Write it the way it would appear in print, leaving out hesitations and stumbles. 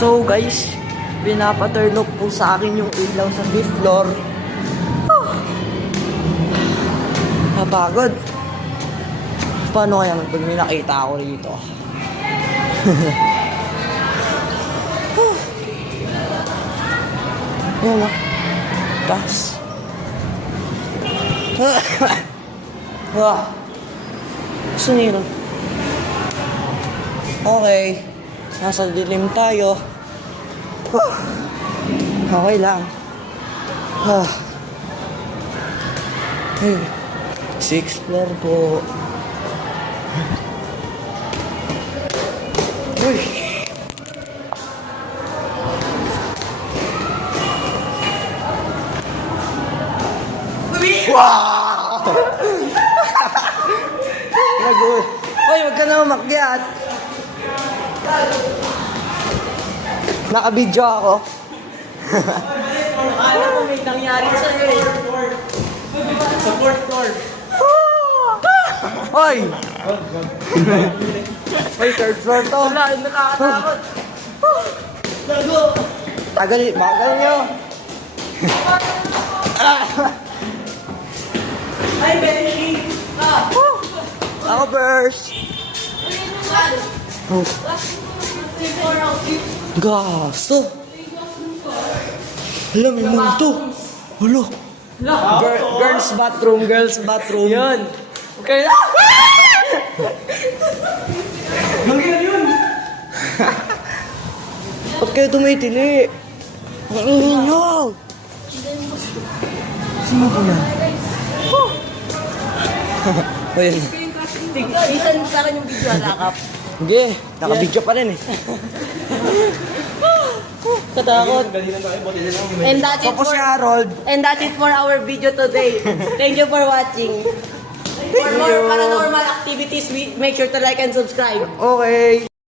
So guys, pinapaturn off po sa akin yung ilaw sa 5th floor. Napagod. Paano kaya pag may nakita ako rito? Yan o. Tas. Suniro. Okay. Nasa dilim tayo. Okay lang. Hey. 6th floor po. Uy. Wow! Nag-uwi. Hoy, wag ka na umakyat. Naka-video ako. Alam mo may nangyari sa'yo eh. Sa 4th floor. Hoy! Hoy, 3rd floor to. Wala, nakakatakot. Tagal, magal nyo. Ay, Benji! Ako first. Gasto. Alam, may multo. Hulo. Girls bathroom. Yun. Okay. Nangyari yun. Ba't kayo tumitili? Ang ingay nyo. Sino ko yan? Ayun. Isan sa akin yung video, alakap. Sige, naka-video pa rin eh. Katakot. And that's it Focus for ka, Harold. our video today. Thank you for watching. For more paranormal activities, make sure to like and subscribe. Okay.